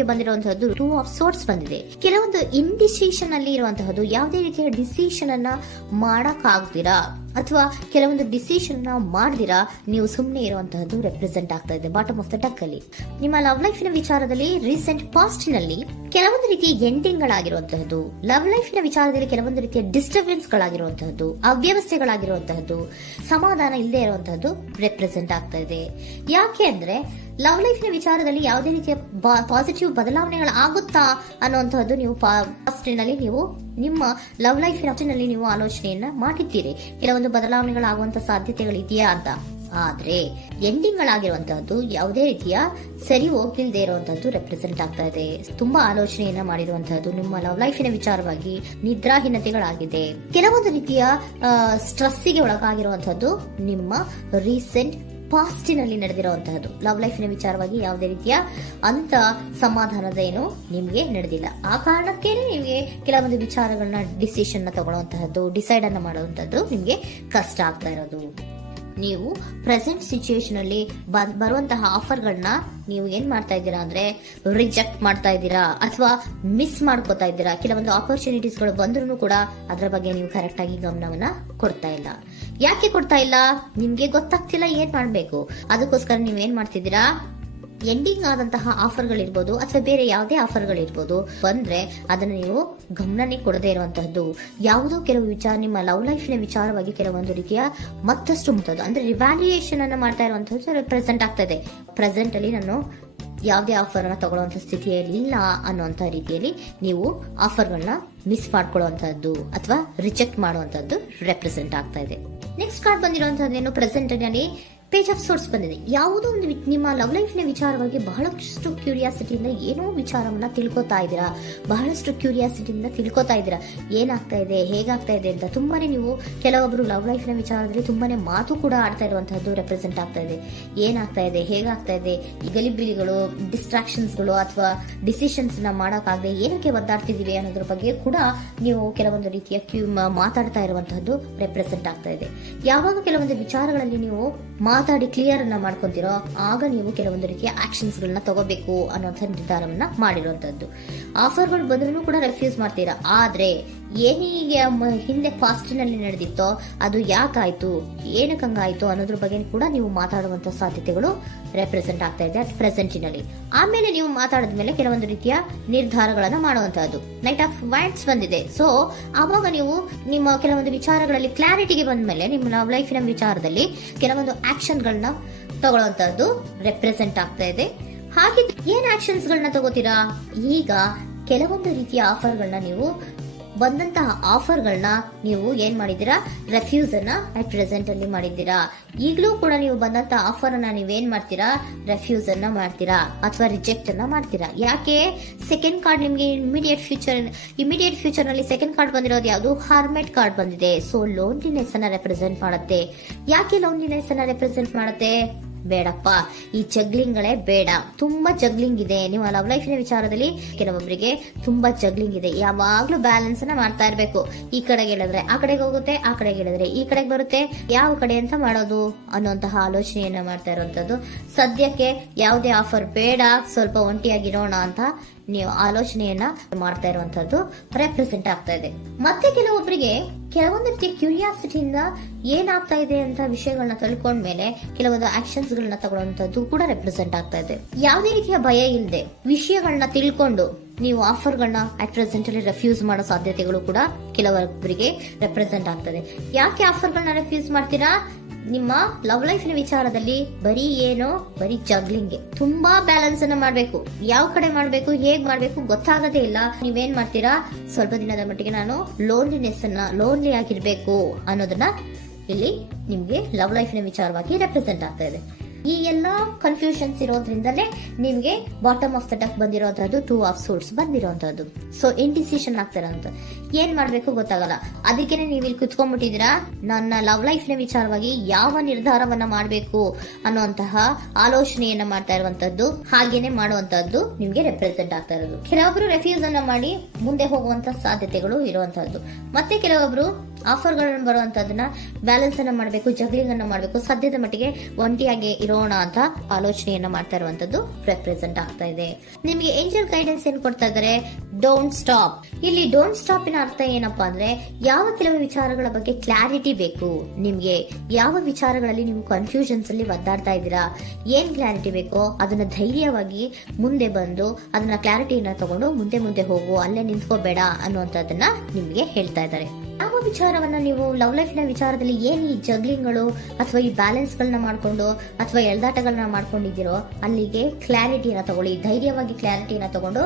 ನಿಮಗೆ ಬಂದಿರುವಂತಹದ್ದು 2 of sorts ಬಂದಿದೆ. ಕೆಲವೊಂದು ಇಂಡಿಸಿಷನ್ ಅಲ್ಲಿ ಇರುವಂತಹದ್ದು, ಯಾವುದೇ ರೀತಿಯ ಡಿಸಿಷನ್ ಅನ್ನ ಮಾಡಕ್ ಆಗ್ದಿರಾ ಅಥವಾ ಕೆಲವೊಂದು ಡಿಸಿಷನ್ ಮಾಡ್ದಿರಾ ನೀವು ಸುಮ್ಮನೆ ಇರುವಂತಹದ್ದು ರೆಪ್ರೆಸೆಂಟ್ ಆಗ್ತಾ ಇದೆ ಬಾಟಮ್ ಆಫ್ ದ ಡಕ್ ಅಲ್ಲಿ. ನಿಮ್ಮ ಲವ್ ಲೈಫಿನ ವಿಚಾರದಲ್ಲಿ ರೀಸೆಂಟ್ ಪಾಸ್ಟ್ ನಲ್ಲಿ ಕೆಲವೊಂದು ರೀತಿಯ ಎಂಡಿಂಗ್ ಗಳಾಗಿರುವಂತಹದ್ದು, ಲವ್ ಲೈಫಿನ ವಿಚಾರದಲ್ಲಿ ಕೆಲವೊಂದು ರೀತಿಯ ಡಿಸ್ಟರ್ಬೆನ್ಸ್ ಗಳಾಗಿರುವಂತಹದ್ದು, ಅವ್ಯವಸ್ಥೆಗಳಾಗಿರುವಂತಹದ್ದು, ಸಮಾಧಾನ ಇಲ್ಲದೆ ಇರುವಂತಹದ್ದು ರೆಪ್ರೆಸೆಂಟ್ ಆಗ್ತಾ ಇದೆ. ಯಾಕೆ ಅಂದ್ರೆ ಲವ್ ಲೈಫಿನ ವಿಚಾರದಲ್ಲಿ ಯಾವುದೇ ರೀತಿಯ ಪಾಸಿಟಿವ್ ಬದಲಾವಣೆಗಳು ಆಗುತ್ತಾ ಅನ್ನುವಂತಹದ್ದು ನೀವು ಪಾಸ್ಟ್ನಲ್ಲಿ ನೀವು ನಿಮ್ಮ ಲವ್ ಲೈಫಿನಲ್ಲಿ ನೀವು ಆಲೋಚನೆಯನ್ನ ಮಾಡಿದ್ದೀರಿ, ಕೆಲವೊಂದು ಬದಲಾವಣೆಗಳಾಗುವಂತ ಸಾಧ್ಯತೆಗಳಿದೆಯಾ ಅಂತ. ಆದ್ರೆ ಎಂಡಿಂಗ್ ಗಳಾಗಿರುವಂತಹದ್ದು ಯಾವುದೇ ರೀತಿಯ ಸರಿ ಹೋಗ್ತಿಲ್ದೇ ಇರುವಂತಹದ್ದು ರೆಪ್ರೆಸೆಂಟ್ ಆಗ್ತಾ ಇದೆ. ತುಂಬಾ ಆಲೋಚನೆಯನ್ನ ಮಾಡಿರುವಂತಹದ್ದು ನಿಮ್ಮ ಲವ್ ಲೈಫಿನ ವಿಚಾರವಾಗಿ ನಿದ್ರಾಹೀನತೆಗಳಾಗಿದೆ. ಕೆಲವೊಂದು ರೀತಿಯ ಸ್ಟ್ರೆಸ್ಸಿಗೆ ಒಳಗಾಗಿರುವಂತಹದ್ದು ನಿಮ್ಮ ರೀಸೆಂಟ್ ಪಾಸ್ಟಿನಲ್ಲಿ ನಡೆದಿರುವಂತಹದ್ದು. ಲವ್ ಲೈಫಿನ ವಿಚಾರವಾಗಿ ಯಾವುದೇ ರೀತಿಯ ಅಂತ ಸಮಾಧಾನದ ಏನು ನಿಮ್ಗೆ ನಡೆದಿಲ್ಲ. ಆ ಕಾರಣಕ್ಕೇನೆ ನಿಮ್ಗೆ ಕೆಲವೊಂದು ವಿಚಾರಗಳನ್ನ ಡಿಸಿಷನ್ ತಗೊಳ್ಳುವಂತಹದ್ದು, ಡಿಸೈಡ್ ಅನ್ನ ಮಾಡುವಂತಹದ್ದು ನಿಮ್ಗೆ ಕಷ್ಟ ಆಗ್ತಾ ಇರೋದು. ನೀವು ಪ್ರೆಸೆಂಟ್ ಸಿಚುಯೇಷನ್ ಅಲ್ಲಿ ಬರುವಂತಹ ಆಫರ್ಗಳನ್ನ ನೀವು ಏನ್ ಮಾಡ್ತಾ ಇದ್ದೀರಾ ಅಂದ್ರೆ ರಿಜೆಕ್ಟ್ ಮಾಡ್ತಾ ಇದ್ದೀರಾ ಅಥವಾ ಮಿಸ್ ಮಾಡ್ಕೋತಾ ಇದ್ದೀರಾ. ಕೆಲವೊಂದು ಆಪರ್ಚುನಿಟೀಸ್ ಗಳು ಬಂದ್ರೂ ಕೂಡ ಅದರ ಬಗ್ಗೆ ನೀವು ಕರೆಕ್ಟ್ ಆಗಿ ಗಮನವನ್ನ ಕೊಡ್ತಾ ಇಲ್ಲ. ಯಾಕೆ ಕೊಡ್ತಾ ಇಲ್ಲ? ನಿಮ್ಗೆ ಗೊತ್ತಾಗ್ತಿಲ್ಲ ಏನ್ ಮಾಡ್ಬೇಕು. ಅದಕ್ಕೋಸ್ಕರ ನೀವೇನ್ ಮಾಡ್ತಿದ್ದೀರಾ, ಎಂಡಿಂಗ್ ಆದಂತಹ ಆಫರ್ಗಳಿರ್ಬೋದು ಅಥವಾ ಬೇರೆ ಯಾವುದೇ ಆಫರ್ಗಳಿರ್ಬೋದು ಬಂದ್ರೆ ಅದನ್ನ ನೀವು ಗಮನನೇ ಕೊಡದೇ ಇರುವಂತಹದ್ದು. ಯಾವುದೋ ಕೆಲವು ವಿಚಾರ ನಿಮ್ಮ ಲವ್ ಲೈಫಿನ ವಿಚಾರವಾಗಿ ಕೆಲವೊಂದು ರೀತಿಯ ಮತ್ತಷ್ಟು ಮುಟ್ಟೋದು ಅಂದ್ರೆ ರಿವ್ಯಾಲ್ಯೂಯೇಷನ್ ಅನ್ನ ಮಾಡ್ತಾ ಇರುವಂತಹದ್ದು ಪ್ರೆಸೆಂಟ್ ಆಗ್ತಾ ಇದೆ. ಪ್ರೆಸೆಂಟ್ ಅಲ್ಲಿ ನಾನು ಯಾವುದೇ ಆಫರ್ ಅನ್ನ ತಗೊಳ್ಳುವಂತ ಸ್ಥಿತಿಯಲ್ಲಿ ಇಲ್ಲ ಅನ್ನುವಂತ ರೀತಿಯಲ್ಲಿ ನೀವು ಆಫರ್ಗಳನ್ನ ಮಿಸ್ ಮಾಡ್ಕೊಳ್ಳುವಂತಹದ್ದು ಅಥವಾ ರಿಜೆಕ್ಟ್ ಮಾಡುವಂತಹದ್ದು ರೆಪ್ರೆಸೆಂಟ್ ಆಗ್ತಾ ಇದೆ. ನೆಕ್ಸ್ಟ್ ಕಾರ್ಡ್ ಬಂದಿರುವಂತಹದ್ದೇನು, ಪ್ರೆಸೆಂಟ್ ನಲ್ಲಿ ಪೇಜ್ ಆಫ್ ಸೋರ್ಸ್ ಬಂದಿದೆ. ಯಾವುದೋ ಒಂದು ನಿಮ್ಮ ಲವ್ ಲೈಫಿನ ವಿಚಾರವಾಗಿ ಬಹಳಷ್ಟು ಕ್ಯೂರಿಯಾಸಿಟಿಯಿಂದ ಏನೋ ವಿಚಾರವನ್ನ ತಿಳ್ಕೊತಾ ಇದ್ದೀರಾ, ಬಹಳಷ್ಟು ಕ್ಯೂರಿಯಾಸಿಟಿಯಿಂದ ತಿಳ್ಕೊತಾ ಇದ್ದೀರಾ ಏನಾಗ್ತಾ ಇದೆ, ಹೇಗಾಗ್ತಾ ಇದೆ ಅಂತ. ತುಂಬಾನೇ ನೀವು ಕೆಲವೊಬ್ರು ಲವ್ ಲೈಫಿನ ವಿಚಾರದಲ್ಲಿ ತುಂಬಾನೇ ಮಾತು ಕೂಡ ಆಡ್ತಾ ಇರುವಂತಹದ್ದು ರೆಪ್ರೆಸೆಂಟ್ ಆಗ್ತಾ ಇದೆ. ಏನಾಗ್ತಾ ಇದೆ, ಹೇಗಾಗ್ತಾ ಇದೆ, ಈ ಗಲಿಬಿಲಿಗಳು, ಡಿಸ್ಟ್ರಾಕ್ಷನ್ಸ್ಗಳು ಅಥವಾ ಡಿಸಿಷನ್ಸ್ ನ ಮಾಡೋಕ್ಕಾಗದೆ ಏನಕ್ಕೆ ಒದ್ದಾಡ್ತಿದೀವಿ ಅನ್ನೋದ್ರ ಬಗ್ಗೆ ಕೂಡ ನೀವು ಕೆಲವೊಂದು ರೀತಿಯ ಮಾತಾಡ್ತಾ ಇರುವಂತಹದ್ದು ರೆಪ್ರೆಸೆಂಟ್ ಆಗ್ತಾ ಇದೆ. ಯಾವಾಗ ಕೆಲವೊಂದು ವಿಚಾರಗಳಲ್ಲಿ ನೀವು ಮಾತಾಡಿ ಕ್ಲಿಯರ್ ಅನ್ನ ಮಾಡ್ಕೊಂತೀರೋ ಆಗ ನೀವು ಕೆಲವೊಂದು ರೀತಿಯ ಆಕ್ಷನ್ಸ್ ಗಳನ್ನ ತಗೋಬೇಕು ಅನ್ನೋಂಥ ನಿರ್ಧಾರವನ್ನ ಮಾಡಿರುವಂತದ್ದು. ಆಫರ್ಗಳು ಬಂದ್ರೂ ಕೂಡ ರೆಫ್ಯೂಸ್ ಮಾಡ್ತೀರಾ. ಆದ್ರೆ ಏನೀಗ ಹಿಂದೆ ಪಾಸ್ಟಿನಲ್ಲಿ ನಡೆದಿತ್ತೋ ಅದು ಯಾಕಾಯ್ತು, ಏನಕ್ಕೆ ಹಂಗಾಯ್ತು ಅನ್ನೋದ್ರ ಬಗ್ಗೆ ಕೂಡ ನೀವು ಮಾತಾಡುವಂತ ಸಾಧ್ಯತೆಗಳು ರೆಪ್ರೆಸೆಂಟ್ ಆಗ್ತಾ ಇದೆ ಪ್ರೆಸೆಂಟಿನಲ್ಲಿ. ಆಮೇಲೆ ನೀವು ಮಾತಾಡಿದ್ಮೇಲೆ ಕೆಲವೊಂದು ರೀತಿಯ ನಿರ್ಧಾರಗಳನ್ನ ಮಾಡುವಂತಹದ್ದು. ನೈಟ್ ಆಫ್ ವೈಂಡ್ಸ್ ಬಂದಿದೆ. ಸೊ ಆವಾಗ ನೀವು ನಿಮ್ಮ ಕೆಲವೊಂದು ವಿಚಾರಗಳಲ್ಲಿ ಕ್ಲಾರಿಟಿಗೆ ಬಂದ್ಮೇಲೆ ನಿಮ್ಮ ಲವ್ ಲೈಫಿನ ವಿಚಾರದಲ್ಲಿ ಕೆಲವೊಂದು ಆಕ್ಷನ್ ಗಳನ್ನ ತಗೊಳ್ಳುವಂತಹದ್ದು ರೆಪ್ರೆಸೆಂಟ್ ಆಗ್ತಾ ಇದೆ. ಹಾಗೆ ಏನ್ ಆಕ್ಷನ್ಸ್ ಗಳನ್ನ ತಗೋತೀರಾ? ಈಗ ಕೆಲವೊಂದು ರೀತಿಯ ಆಫರ್ಗಳನ್ನ ನೀವು ಬಂದಂತಹ ಆಫರ್ಗಳನ್ನ ನೀವು ಏನ್ ಮಾಡಿದೀರಾ, ರೆಫ್ಯೂಸ್ ಅನ್ನ ಅಟ್ ಪ್ರೆಸೆಂಟ್ ಅಲ್ಲಿ ಮಾಡಿದ್ದೀರಾ. ಈಗಲೂ ಕೂಡ ನೀವು ಬಂದಂತಹ ಆಫರ್ ಅನ್ನ ನೀವೇನ್ ಮಾಡ್ತೀರಾ, ರೆಫ್ಯೂಸ್ ಅನ್ನ ಮಾಡ್ತೀರಾ ಅಥವಾ ರಿಜೆಕ್ಟ್ ಅನ್ನ ಮಾಡ್ತೀರಾ. ಯಾಕೆ? ಸೆಕೆಂಡ್ ಕಾರ್ಡ್ ನಿಮ್ಗೆ ಇಮಿಡಿಯೇಟ್ ಫ್ಯೂಚರ್ ನಲ್ಲಿ ಸೆಕೆಂಡ್ ಕಾರ್ಡ್ ಬಂದಿರೋದು ಯಾವುದು, ಹಾರ್ಮೆಟ್ ಕಾರ್ಡ್ ಬಂದಿದೆ. ಸೊ ಲೋನ್ಲಿನೆಸ್ ಅನ್ನ ರೆಪ್ರೆಸೆಂಟ್ ಮಾಡುತ್ತೆ. ಯಾಕೆ ಲೋನ್ಲಿನೆಸ್ ಅನ್ನ ರೆಪ್ರೆಸೆಂಟ್ ಮಾಡುತ್ತೆ? ಬೇಡಪ್ಪ, ಈ ಜಗ್ಲಿಂಗ್ ಗಳೇ ಬೇಡ. ತುಂಬಾ ಜಗ್ಲಿಂಗ್ ಇದೆ ನಿಮ್ಮ ಲವ್ ಲೈಫಿನ ವಿಚಾರದಲ್ಲಿ. ಕೆಲವೊಬ್ಬರಿಗೆ ತುಂಬಾ ಜಗ್ಲಿಂಗ್ ಇದೆ. ಯಾವಾಗ್ಲೂ ಬ್ಯಾಲೆನ್ಸ್ ಅನ್ನ ಮಾಡ್ತಾ ಇರ್ಬೇಕು. ಈ ಕಡೆಗೆ ಹೇಳಿದ್ರೆ ಆ ಕಡೆಗೆ ಹೋಗುತ್ತೆ, ಆ ಕಡೆಗೆ ಹೇಳಿದ್ರೆ ಈ ಕಡೆಗೆ ಬರುತ್ತೆ. ಯಾವ ಕಡೆ ಅಂತ ಮಾಡೋದು ಅನ್ನುವಂತಹ ಆಲೋಚನೆಯನ್ನ ಮಾಡ್ತಾ ಇರುವಂತದ್ದು. ಸದ್ಯಕ್ಕೆ ಯಾವುದೇ ಆಫರ್ ಬೇಡ, ಸ್ವಲ್ಪ ಒಂಟಿಯಾಗಿರೋಣ ಅಂತ ನೀವು ಆಲೋಚನೆಯನ್ನ ಮಾಡ್ತಾ ಇರುವಂತದ್ದು ರೆಪ್ರೆಸೆಂಟ್ ಆಗ್ತಾ ಇದೆ. ಮತ್ತೆ ಕೆಲವೊಬ್ಬರಿಗೆ ಕೆಲವೊಂದು ರೀತಿಯ ಕ್ಯೂರಿಯಾಸಿಟಿಯಿಂದ ಏನಾಗ್ತಾ ಇದೆ ಅಂತ ವಿಷಯಗಳನ್ನ ತಿಳ್ಕೊಂಡ್ಮೇಲೆ ಕೆಲವೊಂದು ಆಕ್ಷನ್ಸ್ ಗಳನ್ನ ತಗೊಳ್ಳುವಂತದ್ದು ಕೂಡ ರೆಪ್ರೆಸೆಂಟ್ ಆಗ್ತಾ ಇದೆ. ಯಾವುದೇ ರೀತಿಯ ಭಯ ಇಲ್ಲದೆ ವಿಷಯಗಳನ್ನ ತಿಳ್ಕೊಂಡು ನೀವು ಆಫರ್ಗಳನ್ನ ಅಟ್ ಪ್ರೆಸೆಂಟ್ ಅಲ್ಲಿ ರೆಫ್ಯೂಸ್ ಮಾಡೋ ಸಾಧ್ಯತೆಗಳು ಕೂಡ ಕೆಲವೊಬ್ಬರಿಗೆ ರೆಪ್ರೆಸೆಂಟ್ ಆಗ್ತದೆ. ಯಾಕೆ ಆಫರ್ಗಳನ್ನ ರೆಫ್ಯೂಸ್ ಮಾಡ್ತೀರಾ? ನಿಮ್ಮ ಲವ್ ಲೈಫಿನ ವಿಚಾರದಲ್ಲಿ ಬರೀ ಜಗ್ಲಿಂಗ್, ತುಂಬಾ ಬ್ಯಾಲೆನ್ಸ್ ಅನ್ನ ಮಾಡ್ಬೇಕು. ಯಾವ ಕಡೆ ಮಾಡ್ಬೇಕು, ಹೇಗ್ ಮಾಡ್ಬೇಕು ಗೊತ್ತಾಗದೇ ಇಲ್ಲ. ನೀವೇನ್ ಮಾಡ್ತೀರಾ, ಸ್ವಲ್ಪ ದಿನದ ಮಟ್ಟಿಗೆ ನಾನು ಲೋನ್ಲಿ ಆಗಿರ್ಬೇಕು ಅನ್ನೋದನ್ನ ಇಲ್ಲಿ ನಿಮ್ಗೆ ಲವ್ ಲೈಫಿನ ವಿಚಾರವಾಗಿ ರೆಪ್ರೆಸೆಂಟ್ ಆಗ್ತಾ ಇದೆ. ಈ ಎಲ್ಲಾ ಕನ್ಫ್ಯೂಷನ್ಸ್ ಇರೋದ್ರಿಂದಲೇ ನಿಮ್ಗೆ ಬಾಟಮ್ ಆಫ್ ದ ಡಕ್ ಬಂದಿರೋಂತಹದ್ದು 2 ಆಫ್ ಸೋರ್ಟ್ಸ್ ಬಂದಿರೋಂತಹದ್ದು. ಸೊ ಇಂಡಿಸಿಷನ್ ಆಗ್ತಾ ಇರೋಂತ ಏನ್ ಮಾಡ್ಬೇಕು ಗೊತ್ತಾಗಲ್ಲ. ಅದಕ್ಕೇನೆ ನೀವು ಇಲ್ಲಿ ಕುತ್ಕೊಂಡ್ಬಿಟ್ಟಿದ್ದೀರಾ, ನನ್ನ ಲವ್ ಲೈಫ್ ನ ವಿಚಾರವಾಗಿ ಯಾವ ನಿರ್ಧಾರವನ್ನ ಮಾಡಬೇಕು ಅನ್ನುವಂತಹ ಆಲೋಚನೆಯನ್ನ ಮಾಡ್ತಾ ಇರುವಂತದ್ದು, ಹಾಗೇನೆ ಮಾಡುವಂತದ್ದು ನಿಮ್ಗೆ ರೆಪ್ರೆಸೆಂಟ್ ಆಗ್ತಾ ಇರೋದು. ಕೆಲವೊಬ್ರು ರೆಫ್ಯೂಸ್ ಅನ್ನ ಮಾಡಿ ಮುಂದೆ ಹೋಗುವಂತ ಸಾಧ್ಯತೆಗಳು ಇರುವಂತಹದ್ದು, ಮತ್ತೆ ಕೆಲವೊಬ್ರು ಆಫರ್ ಗಳನ್ನ ಬರುವಂತದನ್ನ ಬ್ಯಾಲೆನ್ಸ್ ಅನ್ನ ಮಾಡಬೇಕು, ಜಗ್ಲಿಂಗ್ ಅನ್ನ ಮಾಡಬೇಕು, ಸದ್ಯದ ಮಟ್ಟಿಗೆ ಒಂಟಿಯಾಗಿ ಇರೋಣ ಅಂತ ಆಲೋಚನೆಯನ್ನ ಮಾಡ್ತಾ ಇರುವಂತದ್ದು ರೆಪ್ರೆಸೆಂಟ್ ಆಗ್ತಾ ಇದೆ. ನಿಮಗೆ ಏಂಜಲ್ ಗೈಡೆನ್ಸ್ ಏನ್ ಕೊಡ್ತಾ ಇದ್ದಾರೆ, ಡೋಂಟ್ ಸ್ಟಾಪ್. ಇಲ್ಲಿ ಡೋಂಟ್ ಸ್ಟಾಪ್ ಇನ ಅರ್ಥ ಏನಪ್ಪಾ ಅಂದ್ರೆ, ಯಾವ ಕೆಲವು ವಿಚಾರಗಳ ಬಗ್ಗೆ ಕ್ಲಾರಿಟಿ ಬೇಕು ನಿಮ್ಗೆ, ಯಾವ ವಿಚಾರಗಳಲ್ಲಿ ನೀವು ಕನ್ಫ್ಯೂಷನ್ಸ್ ಅಲ್ಲಿ ಒದ್ದಾಡ್ತಾ ಇದ್ದೀರಾ, ಏನ್ ಕ್ಲಾರಿಟಿ ಬೇಕೋ ಅದನ್ನ ಧೈರ್ಯವಾಗಿ ಮುಂದೆ ಬಂದು ಅದನ್ನ ಕ್ಲಾರಿಟಿಯನ್ನ ತಗೊಂಡು ಮುಂದೆ ಹೋಗು, ಅಲ್ಲೇ ನಿಂತ್ಕೋಬೇಡ ಅನ್ನುವಂಥದ್ದನ್ನ ನಿಮ್ಗೆ ಹೇಳ್ತಾ ಇದ್ದಾರೆ. ಯಾವ ವಿಚಾರವನ್ನ ನೀವು ಲವ್ ಲೈಫ್ ನ ವಿಚಾರದಲ್ಲಿ ಏನ್ ಈ ಜಗ್ಲಿಂಗ್ಗಳು ಅಥವಾ ಈ ಬ್ಯಾಲೆನ್ಸ್ ಗಳನ್ನ ಮಾಡ್ಕೊಂಡು ಅಥವಾ ಎಳ್ದಾಟಗಳನ್ನ ಮಾಡ್ಕೊಂಡಿದ್ದೀರೋ ಅಲ್ಲಿಗೆ ಕ್ಲಾರಿಟಿನ ತಗೊಳ್ಳಿ, ಧೈರ್ಯವಾಗಿ ಕ್ಲಾರಿಟಿನ ತಗೊಂಡು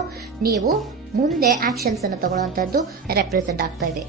ನೀವು ಮುಂದೆ ಆಕ್ಷನ್ಸ್ ಅನ್ನು ತಗೊಳ್ಳುವಂತದ್ದು ರೆಪ್ರೆಸೆಂಟ್ ಆಗ್ತಾ ಇದೆ.